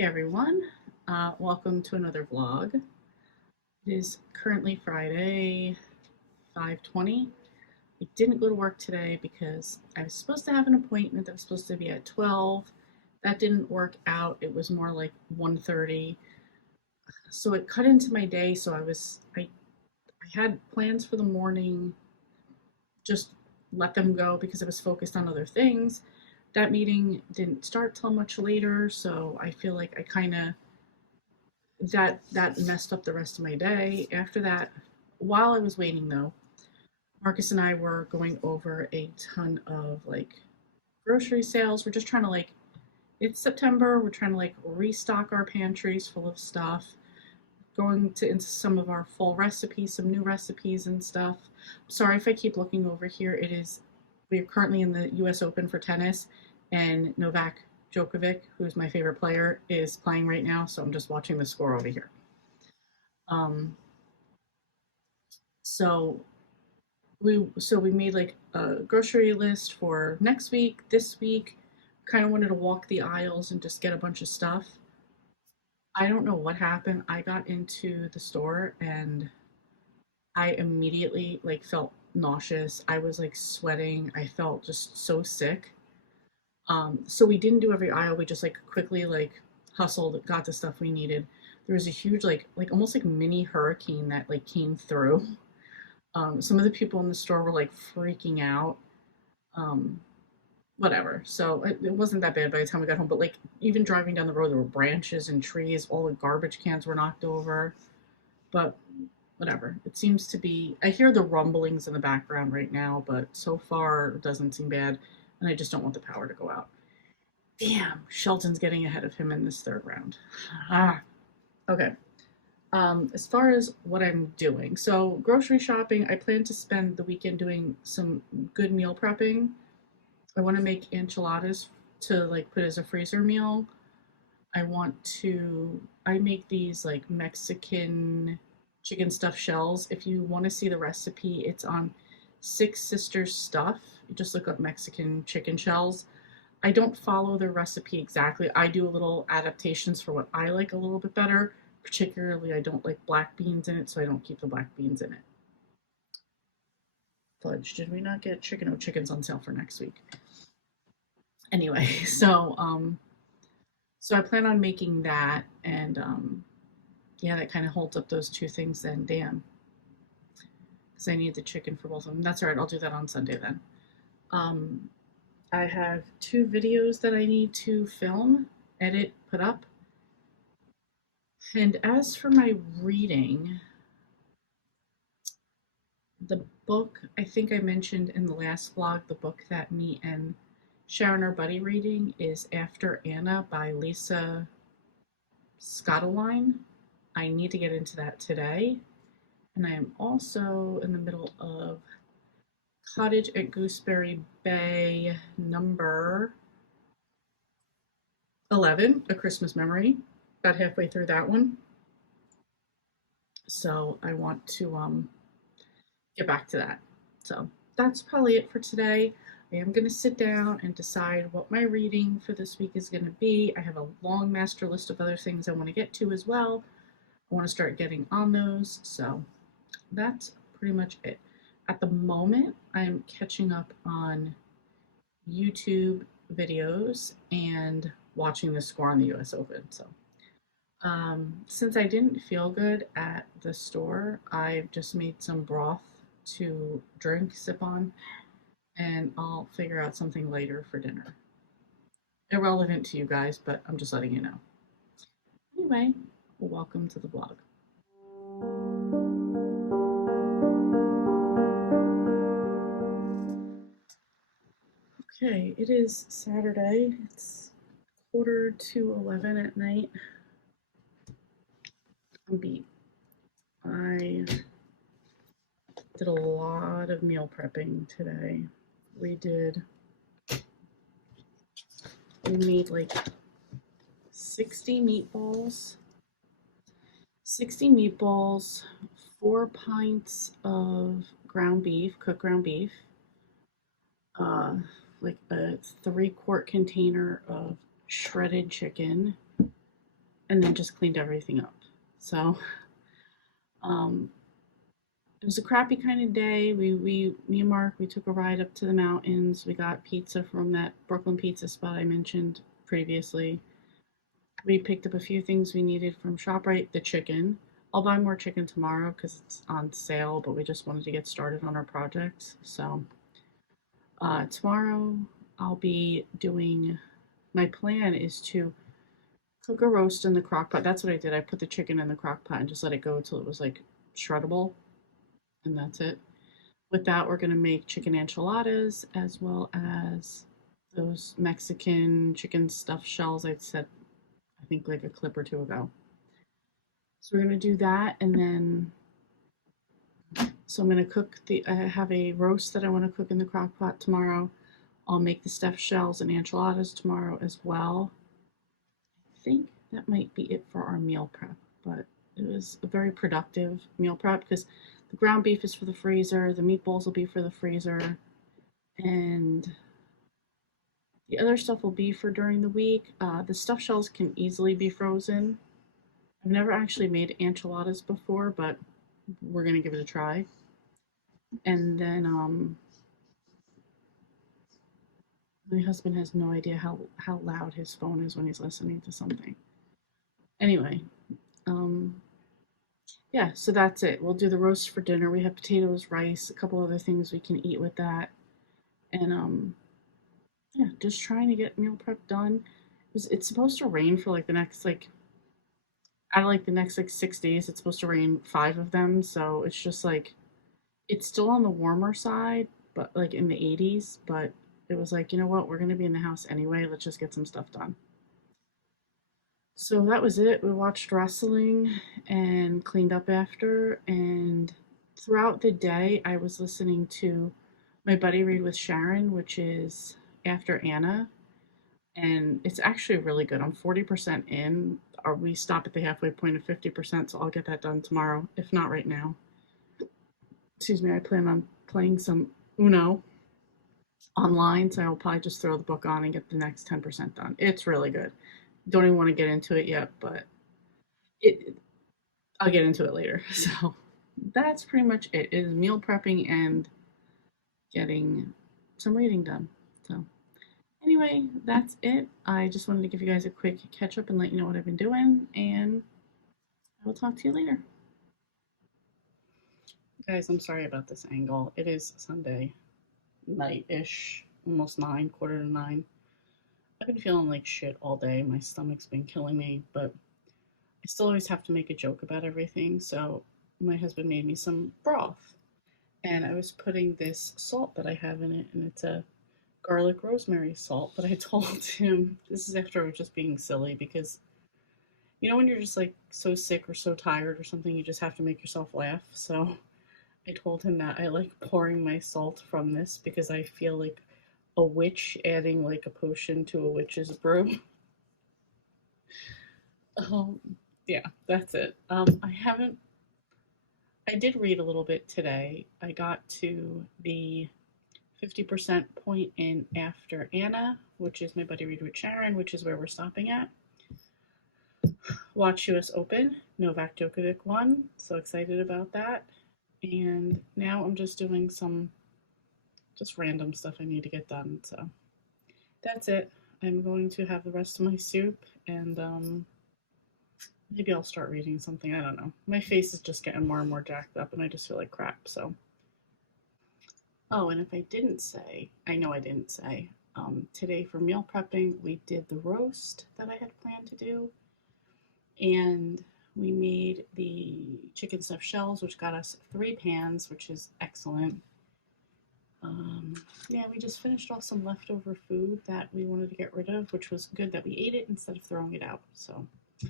Hey everyone, welcome to another vlog. It is currently Friday, 5:20. I didn't go to work today because I was supposed to have an appointment that was supposed to be at 12. That didn't work out. It was more like 1:30. So it cut into my day, so I had plans for the morning, just let them go because I was focused on other things. That meeting didn't start till much later, so I feel like I kind of that messed up the rest of my day. After that, while I was waiting though, Marcus and I were going over a ton of like grocery sales. We're just trying to it's September, we're trying to restock our pantries full of stuff, going to into some of our fall recipes, some new recipes and stuff. Sorry if I keep looking over here. We're currently in the US Open for tennis, and Novak Djokovic, who's my favorite player, is playing right now, so I'm just watching the score over here. Um, so we made like a grocery list for next week, this week. Kind of wanted to walk the aisles and just get a bunch of stuff. I don't know what happened. I got into the store and I immediately felt nauseous. I was like sweating. I felt just so sick. So we didn't do every aisle. We just quickly hustled, got the stuff we needed. There was a huge almost like mini hurricane that came through. Some of the people in the store were like freaking out. Um, Whatever. So it wasn't that bad by the time we got home. But even driving down the road, there were branches and trees. All the garbage cans were knocked over. But whatever. It seems to be. I hear the rumblings in the background right now, but so far it doesn't seem bad. And I just don't want the power to go out. Damn, Shelton's getting ahead of him in this third round. Ah, okay. As far as what I'm doing, so grocery shopping, I plan to spend the weekend doing some good meal prepping. I want to make enchiladas to put as a freezer meal. I make these like Mexican chicken stuffed shells. If you want to see the recipe, it's on Six Sisters Stuff. You just look up Mexican chicken shells. I don't follow the recipe exactly. I do a little adaptations for what I like a little bit better. Particularly, I don't like black beans in it, so I don't keep the black beans in it. Fudge, did we not get chicken? Oh, chicken's on sale for next week. Anyway, so I plan on making that, and yeah, that kind of holds up those two things. Then, damn, because I need the chicken for both of them. That's all right. I'll do that on Sunday then. Um, I have two videos that I need to film, edit, put up. And as for my reading, the book, I think I mentioned in the last vlog, the book that me and Sharon are buddy reading is After Anna by Lisa Scottoline. I need to get into that today. And I am also in the middle of Cottage at Gooseberry Bay number 11, A Christmas Memory. About halfway through that one. So I want to get back to that. So that's probably it for today. I am going to sit down and decide what my reading for this week is going to be. I have a long master list of other things I want to get to as well. I want to start getting on those. So that's pretty much it. At the moment, I'm catching up on YouTube videos and watching the score on the US Open. So since I didn't feel good at the store, I've just made some broth to drink, sip on, and I'll figure out something later for dinner. Irrelevant to you guys, but I'm just letting you know. Anyway, welcome to the vlog. Okay, it is Saturday. It's quarter to 11 at night. I'm beat. I did a lot of meal prepping today. We did, we made like 60 meatballs, 60 meatballs, 4 pints of ground beef, cooked ground beef, uh, like a 3-quart container of shredded chicken, and then just cleaned everything up. So um, it was a crappy kind of day. Me and Mark, we took a ride up to the mountains. We got pizza from that Brooklyn pizza spot I mentioned previously. We picked up a few things we needed from ShopRite, the chicken. I'll buy more chicken tomorrow because it's on sale, but we just wanted to get started on our projects. So tomorrow I'll be doing, my plan is to cook a roast in the crock pot. That's what I did. I put the chicken in the crock pot and just let it go until it was like shreddable, and that's it. With that, we're going to make chicken enchiladas as well as those Mexican chicken stuffed shells I said, I think like a clip or two ago. So we're going to do that, and then so I'm going to cook I have a roast that I want to cook in the crock pot tomorrow. I'll make the stuffed shells and enchiladas tomorrow as well. I think that might be it for our meal prep, but it was a very productive meal prep because the ground beef is for the freezer, the meatballs will be for the freezer, and the other stuff will be for during the week. The stuffed shells can easily be frozen. I've never actually made enchiladas before, but we're gonna give it a try. And then my husband has no idea how loud his phone is when he's listening to something. Anyway, um, yeah, so that's it. We'll do the roast for dinner. We have potatoes, rice, a couple other things we can eat with that, and yeah, just trying to get meal prep done. It's supposed to rain for like the next like out of like the next like 6 days. It's supposed to rain 5 of them, so it's just like it's still on the warmer side, but like in the 80s. But it was like, you know what, we're gonna be in the house anyway. Let's just get some stuff done. So that was it. We watched wrestling and cleaned up after. And throughout the day, I was listening to my buddy read with Sharon, which is After Anna. And it's actually really good. I'm 40% in. Or we stop at the halfway point of 50%, so I'll get that done tomorrow, if not right now. Excuse me, I plan on playing some Uno online, so I'll probably just throw the book on and get the next 10% done. It's really good. Don't even want to get into it yet, but it I'll get into it later. So that's pretty much it. It is meal prepping and getting some reading done. So anyway, that's it. I just wanted to give you guys a quick catch up and let you know what I've been doing, and I will talk to you later. Guys, I'm sorry about this angle. It is Sunday night-ish, almost 9, quarter to 9. I've been feeling like shit all day. My stomach's been killing me, but I still always have to make a joke about everything. So my husband made me some broth, and I was putting this salt that I have in it, and it's a garlic rosemary salt. But I told him, this is after I was just being silly, because you know when you're just like so sick or so tired or something, you just have to make yourself laugh. So I told him that I like pouring my salt from this because I feel like a witch adding like a potion to a witch's brew. Um, yeah, that's it. I did read a little bit today. I got to the 50% point in After Anna, which is my buddy Read with Sharon, which is where we're stopping at. Watch US Open, Novak Djokovic won. So excited about that. And now I'm just doing some just random stuff I need to get done. So that's it. I'm going to have the rest of my soup, and maybe I'll start reading something. I don't know. My face is just getting more and more jacked up, and I just feel like crap. So, oh, and if I didn't say, I know I didn't say, today for meal prepping, we did the roast that I had planned to do, and we made the chicken stuffed shells, which got us 3 pans, which is excellent. Yeah, we just finished off some leftover food that we wanted to get rid of, which was good that we ate it instead of throwing it out. So, all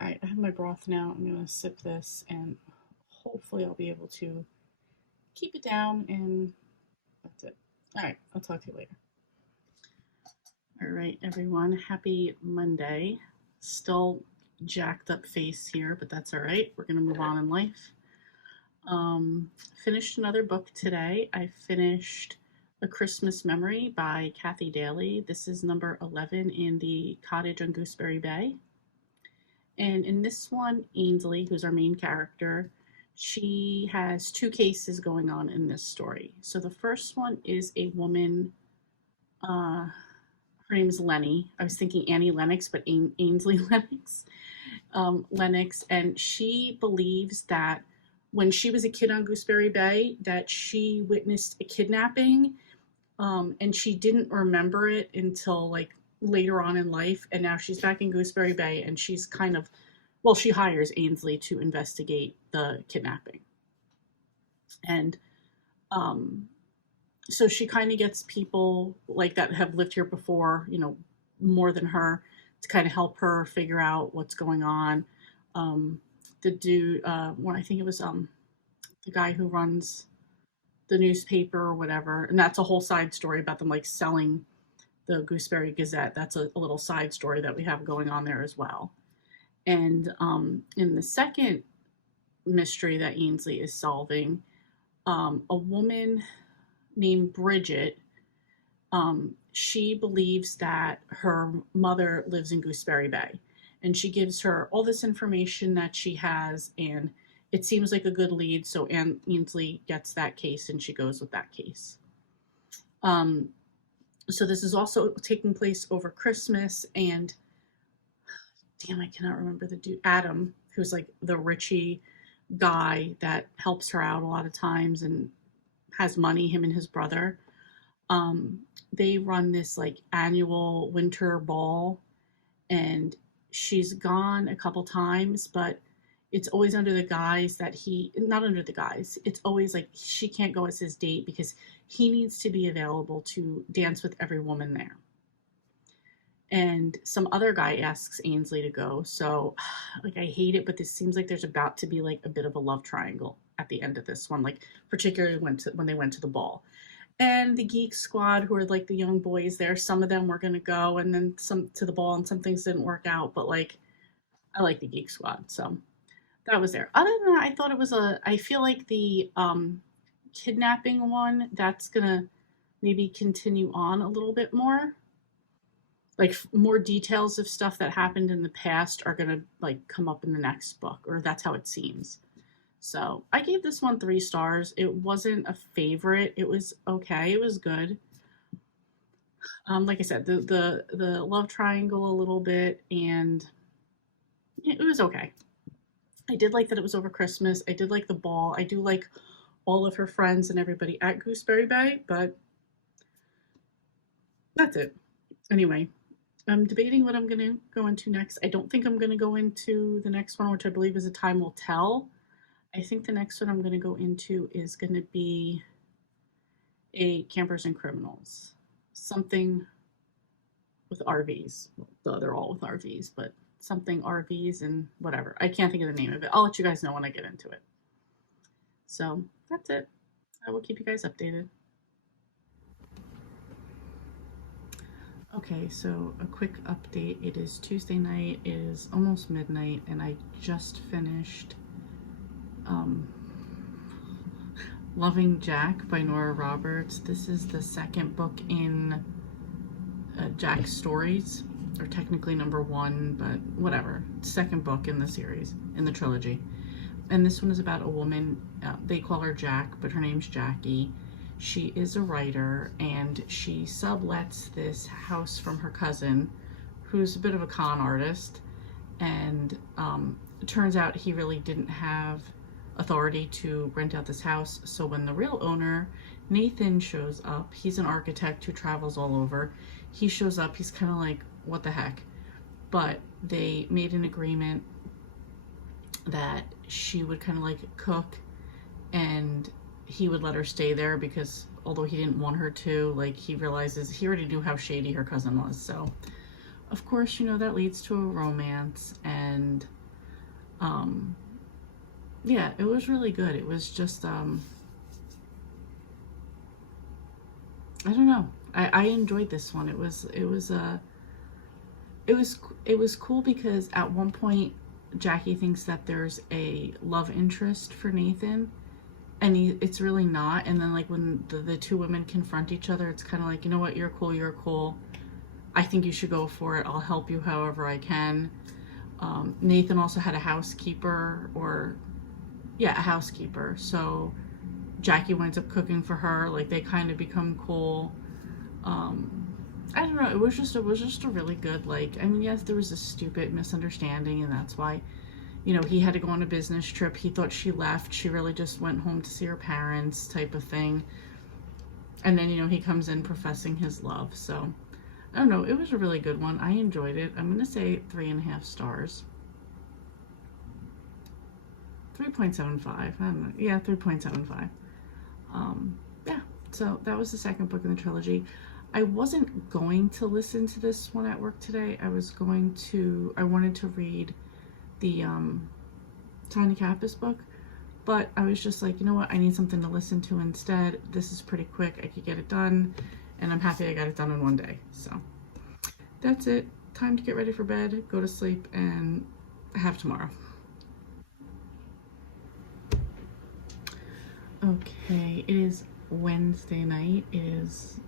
right, I have my broth now. I'm going to sip this, and hopefully I'll be able to keep it down, and that's it. All right, I'll talk to you later. All right, everyone, happy Monday. Still jacked up face here, but that's all right. We're going to move on in life. Finished another book today. I finished A Christmas Memory by Kathy Daly. This is number 11 in the Cottage on Gooseberry Bay. And in this one, Ainsley, who's our main character, she has two cases going on in this story. So the first one is a woman, uh, her name is Lenny. I was thinking Annie Lennox, but Ainsley Lennox. Lennox, and she believes that when she was a kid on Gooseberry Bay, that she witnessed a kidnapping, and she didn't remember it until like later on in life, and now she's back in Gooseberry Bay, and she's kind of, well, she hires Ainsley to investigate the kidnapping, and um, so she kind of gets people like that have lived here before, more than her, to kind of help her figure out what's going on. Um, the dude, when I think it was the guy who runs the newspaper or whatever, and that's a whole side story about them like selling the Gooseberry Gazette. That's a little side story that we have going on there as well. And in the second mystery that Ainsley is solving, a woman named Bridget, she believes that her mother lives in Gooseberry Bay, and she gives her all this information that she has, and it seems like a good lead. So Ainsley gets that case, and she goes with that case. Um, so this is also taking place over Christmas, and damn, I cannot remember the dude, Adam, who's like the Richie guy that helps her out a lot of times and has money, him and his brother. Um, they run this like annual winter ball, and she's gone a couple times, but it's always under the guise that not under the guise, it's always like she can't go as his date because he needs to be available to dance with every woman there. And some other guy asks Ainsley to go. So, like, I hate it, but this seems like there's about to be like a bit of a love triangle at the end of this one, like particularly when they went to the ball. And the Geek Squad, who are like the young boys there, some of them were gonna go, and then some to the ball, and some things didn't work out. But like, I like the Geek Squad, so that was there. Other than that, I thought it was a. I feel like the kidnapping one, that's gonna maybe continue on a little bit more. Like more details of stuff that happened in the past are gonna like come up in the next book, or that's how it seems. So I gave this one 3 stars. It wasn't a favorite. It was okay. It was good. Like I said, the love triangle a little bit, and it was okay. I did like that it was over Christmas. I did like the ball. I do like all of her friends and everybody at Gooseberry Bay, but that's it. Anyway, I'm debating what I'm going to go into next. I don't think I'm going to go into the next one, which I believe is A Time Will Tell. I think the next one I'm going to go into is going to be a Campers and Criminals. Something with RVs. Well, they're all with RVs, but something RVs and whatever. I can't think of the name of it. I'll let you guys know when I get into it. So that's it. I will keep you guys updated. Okay, so a quick update. It is Tuesday night. It is almost midnight, and I just finished Loving Jack by Nora Roberts. This is the second book in Jack's stories, or technically number 1, but whatever. Second book in the series, in the trilogy. And this one is about a woman, they call her Jack, but her name's Jackie. She is a writer, and she sublets this house from her cousin, who's a bit of a con artist. And it turns out he really didn't have authority to rent out this house. So when the real owner, Nathan, shows up, he's an architect who travels all over. He shows up, he's kind of like, what the heck? But they made an agreement that she would kind of like cook, and he would let her stay there because although he didn't want her to, like, he realizes he already knew how shady her cousin was. So of course, that leads to a romance, and yeah, it was really good. It was just I don't know, I enjoyed this one. It was cool because at one point Jackie thinks that there's a love interest for Nathan, and it's really not. And then like when the two women confront each other, it's kind of like, you know what, you're cool, I think you should go for it, I'll help you however I can. Nathan also had a housekeeper, a housekeeper. So Jackie winds up cooking for her. Like, they kind of become cool. I don't know. It was just a really good, like, I mean, yes, there was a stupid misunderstanding, and that's why, he had to go on a business trip. He thought she left. She really just went home to see her parents, type of thing. And then, he comes in professing his love. So, I don't know. It was a really good one. I enjoyed it. I'm going to say 3.5 stars. 3.75. I don't know. Yeah, 3.75. Yeah, so that was the second book in the trilogy. I wasn't going to listen to this one at work today. I wanted to read the Tiny Kappas book, but I was just like, you know what, I need something to listen to instead. This is pretty quick. I could get it done, and I'm happy I got it done in one day. So that's it. Time to get ready for bed, go to sleep, and have tomorrow. Okay, it is Wednesday night. It is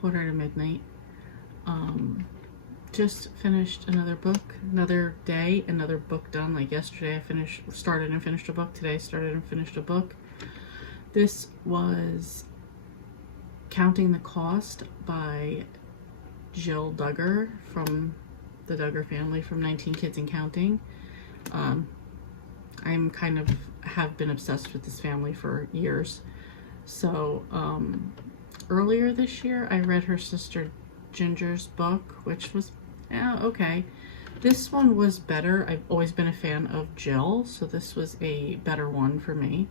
1:45. Just finished another book, another day, another book done. Like yesterday I started and finished a book. Today I started and finished a book. This was Counting the Cost by Jill Duggar from the Duggar family from 19 Kids and Counting. I'm kind of have been obsessed with this family for years. So earlier this year I read her sister Ginger's book, which was okay. This one was better. I've always been a fan of Jill, so this was a better one for me.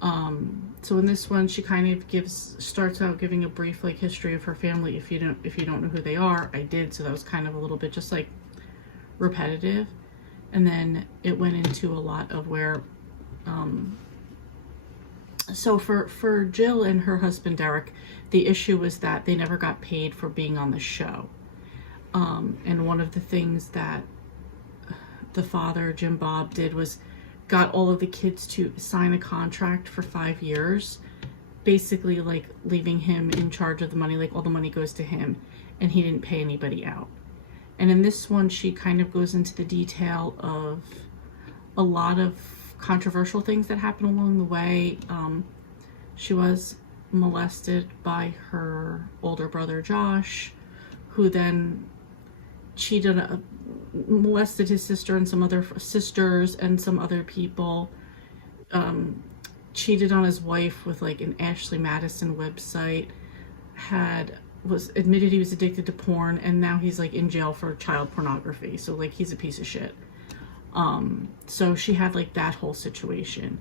So in this one she kind of starts out giving a brief like history of her family. If you don't know who they are, I did, so that was kind of a little bit just like repetitive. And then it went into a lot of where so for Jill and her husband Derek, the issue was that they never got paid for being on the show. And one of the things that the father, Jim Bob, did was got all of the kids to sign a contract for 5 years, basically like leaving him in charge of the money, like all the money goes to him, and he didn't pay anybody out. And in this one, she kind of goes into the detail of a lot of controversial things that happened along the way. She was molested by her older brother, Josh, who then molested his sister and some other sisters and some other people. Cheated on his wife with like an Ashley Madison website. Was admitted he was addicted to porn, and now he's like in jail for child pornography. So like he's a piece of shit. So she had like that whole situation,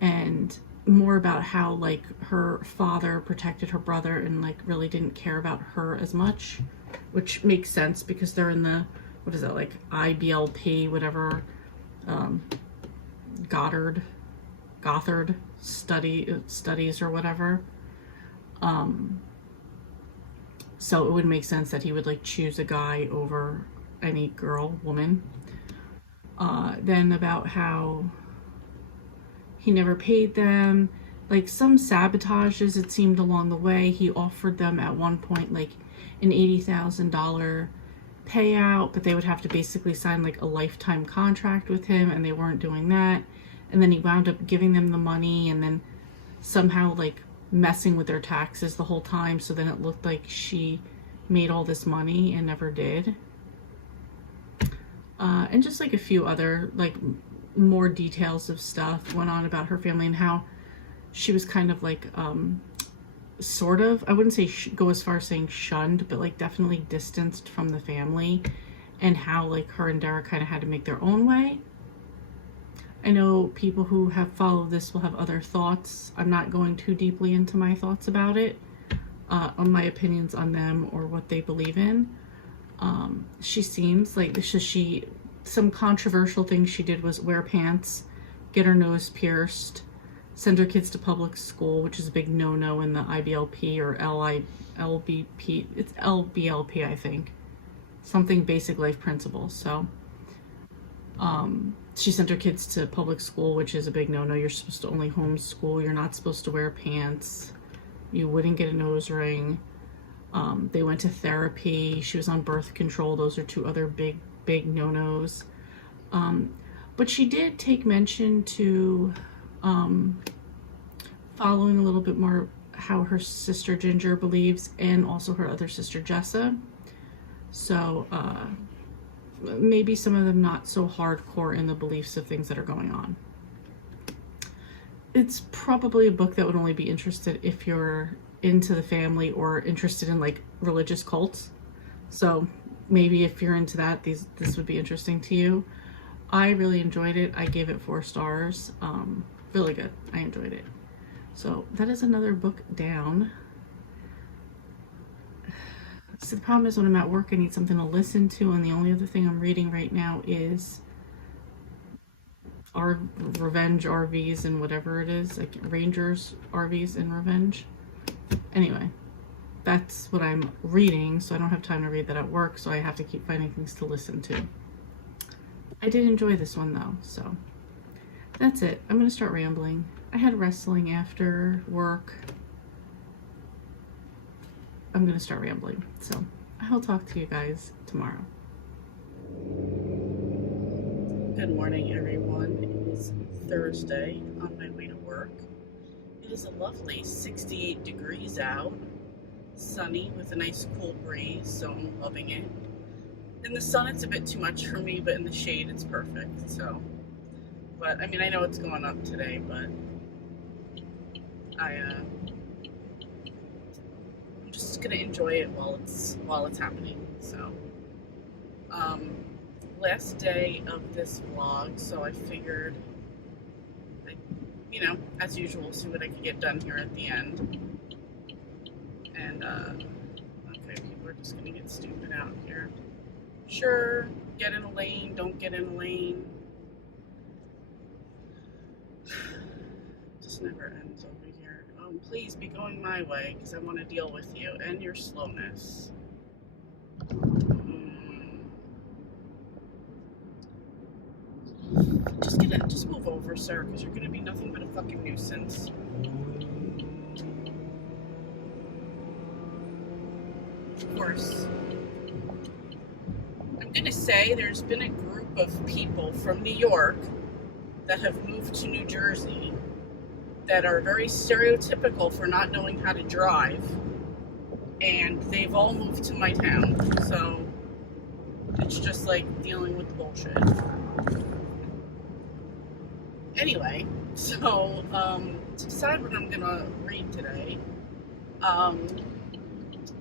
and more about how like her father protected her brother and like really didn't care about her as much, which makes sense because they're in the, what is that, like IBLP, whatever, Gothard studies or whatever. So it would make sense that he would like choose a guy over any woman. Then about how he never paid them, like some sabotages it seemed along the way. He offered them at one point like an $80,000 payout, but they would have to basically sign like a lifetime contract with him, and they weren't doing that. And then he wound up giving them the money and then somehow like messing with their taxes the whole time, so then it looked like she made all this money and never did. And just like a few other like more details of stuff went on about her family and how she was kind of like sort of, I wouldn't say go as far as saying shunned, but like definitely distanced from the family, and how like her and Derek kind of had to make their own way. I know people who have followed this will have other thoughts. I'm not going too deeply into my thoughts about it, on my opinions on them or what they believe in. She seems like some controversial things she did was wear pants, get her nose pierced, send her kids to public school, which is a big no-no in the IBLP or LBP. It's LBLP, I think. Something basic life principles. So she sent her kids to public school, which is a big no-no. You're supposed to only homeschool. You're not supposed to wear pants. You wouldn't get a nose ring. They went to therapy. She was on birth control. Those are two other big no-nos. Um, but she did take mention to um, following a little bit more how her sister Ginger believes, and also her other sister Jessa. So maybe some of them not so hardcore in the beliefs of things that are going on. It's probably a book that would only be interested if you're into the family or interested in like religious cults. So maybe if you're into that, this would be interesting to you. I really enjoyed it. I gave it 4 stars. Really good. I enjoyed it. So that is another book down. So the problem is when I'm at work, I need something to listen to, and the only other thing I'm reading right now is our Revenge RVs and whatever it is, like Rangers RVs and Revenge. Anyway, that's what I'm reading, so I don't have time to read that at work, so I have to keep finding things to listen to. I did enjoy this one though, so that's it. I'm gonna start rambling. I had wrestling after work. I'm gonna start rambling, so I'll talk to you guys tomorrow. Good morning, everyone. It is Thursday on my way to work. It is a lovely 68 degrees out, sunny with a nice cool breeze, so I'm loving it. In the sun, it's a bit too much for me, but in the shade, it's perfect. So, but I mean, I know it's going up today, but I'm just gonna enjoy it while it's happening. So, last day of this vlog, so I figured, you know, as usual, see what I can get done here at the end. And okay, people are just gonna get stupid out here. Sure, get in a lane, don't get in a lane. Just never ends over here. Please be going my way, because I want to deal with you and your slowness. Just move over, sir, because you're gonna be nothing but a fucking nuisance. Of course. I'm gonna say there's been a group of people from New York that have moved to New Jersey that are very stereotypical for not knowing how to drive, and they've all moved to my town, so it's just like dealing with the bullshit. Anyway, so to decide what I'm gonna read today,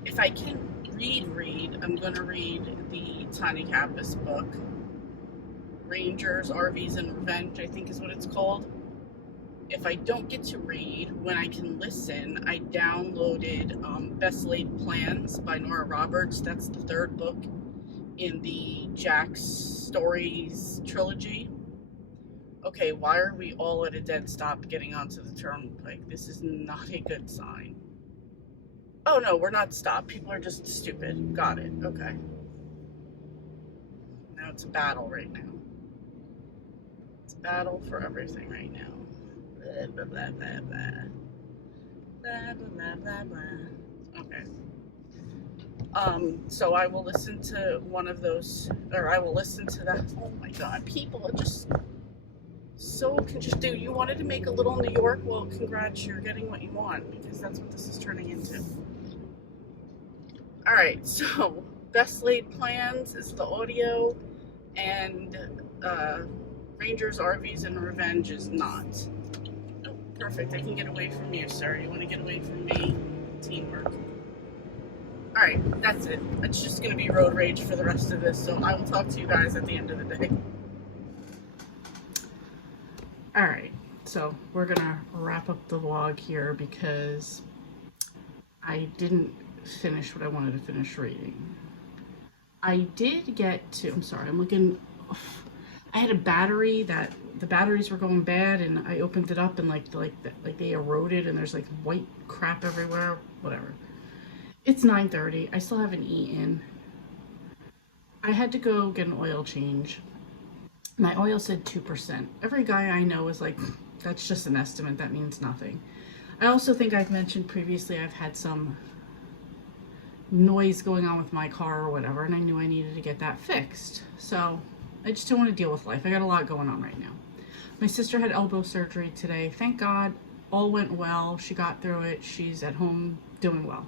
if I can read, I'm gonna read the Tanya Kappas book, Rangers, RVs, and Revenge, I think is what it's called. If I don't get to read, when I can listen, I downloaded Best Laid Plans by Nora Roberts. That's the 3rd book in the Jack's Stories trilogy. Okay, why are we all at a dead stop getting onto the turnpike? This is not a good sign. Oh no, we're not stopped. People are just stupid. Got it. Okay. Now it's a battle right now. It's a battle for everything right now. Blah, blah, blah, blah, blah. Blah, blah, blah, blah. Okay. So I will listen to one of those, or I will listen to that. Oh my god, people are just so confused. You wanted to make a little New York? Well, congrats, you're getting what you want, because that's what this is turning into. Alright, so Best Laid Plans is the audio, and Rangers, RVs, and Revenge is not. Oh, perfect, I can get away from you, sir. You want to get away from me? Teamwork. Alright, that's it. It's just going to be road rage for the rest of this, so I will talk to you guys at the end of the day. Alright, so we're going to wrap up the vlog here because I didn't finish what I wanted to finish reading. I did get to, I'm sorry, I'm looking, I had a battery that, the batteries were going bad, and I opened it up and like they eroded, and there's like white crap everywhere, whatever. It's 9:30, I still haven't eaten. I had to go get an oil change. My oil said 2%. Every guy I know is like, that's just an estimate, that means nothing. I also think I've mentioned previously I've had some noise going on with my car or whatever, and I knew I needed to get that fixed. So I just don't want to deal with life. I got a lot going on right now. My sister had elbow surgery today. Thank God, all went well. She got through it. She's at home doing well.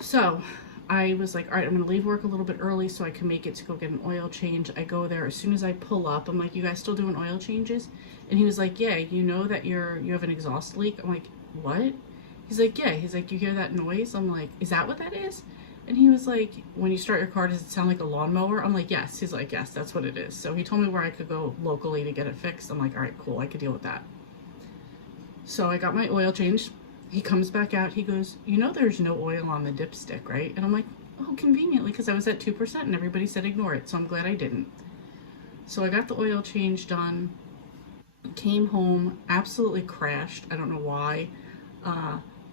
So I was like, all right, I'm going to leave work a little bit early so I can make it to go get an oil change. I go there. As soon as I pull up, I'm like, you guys still doing oil changes? And he was like, yeah, you know that you have an exhaust leak? I'm like, what? He's like, yeah. He's like, you hear that noise? I'm like, is that what that is? And he was like, when you start your car, does it sound like a lawnmower? I'm like, yes. He's like, yes, that's what it is. So he told me where I could go locally to get it fixed. I'm like, all right, cool. I could deal with that. So I got my oil changed. He comes back out. He goes, you know there's no oil on the dipstick, right? And I'm like, oh, conveniently, because I was at 2% and everybody said ignore it. So I'm glad I didn't. So I got the oil change done. Came home, absolutely crashed. I don't know why.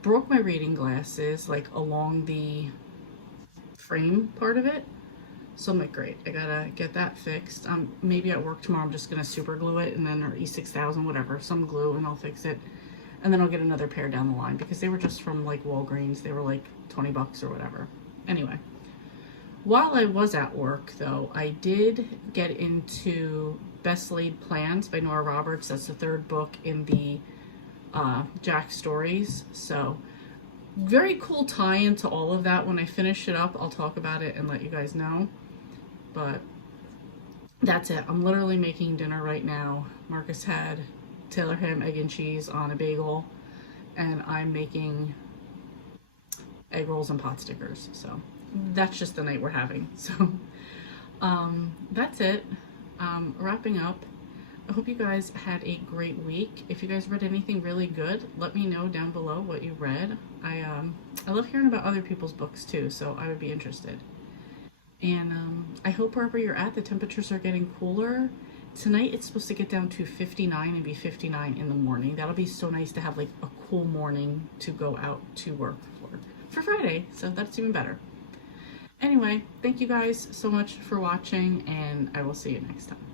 Broke my reading glasses, like along the frame part of it. So I'm like, great, I gotta get that fixed. Maybe at work tomorrow I'm just gonna super glue it and then, or E6000, whatever, some glue, and I'll fix it. And then I'll get another pair down the line because they were just from like Walgreens. They were like 20 bucks or whatever. Anyway, while I was at work though, I did get into Best Laid Plans by Nora Roberts. That's the third book in the Jack stories. So very cool tie into all of that. When I finish it up, I'll talk about it and let you guys know. But that's it. I'm literally making dinner right now. Marcus had Taylor ham, egg and cheese on a bagel, and I'm making egg rolls and pot stickers. So that's just the night we're having. So that's it. Wrapping up. I hope you guys had a great week. If you guys read anything really good, let me know down below what you read. I love hearing about other people's books too, so I would be interested. And I hope wherever you're at, the temperatures are getting cooler. Tonight it's supposed to get down to 59 and be 59 in the morning. That'll be so nice to have like a cool morning to go out to work for Friday. So that's even better. Anyway, thank you guys so much for watching, and I will see you next time.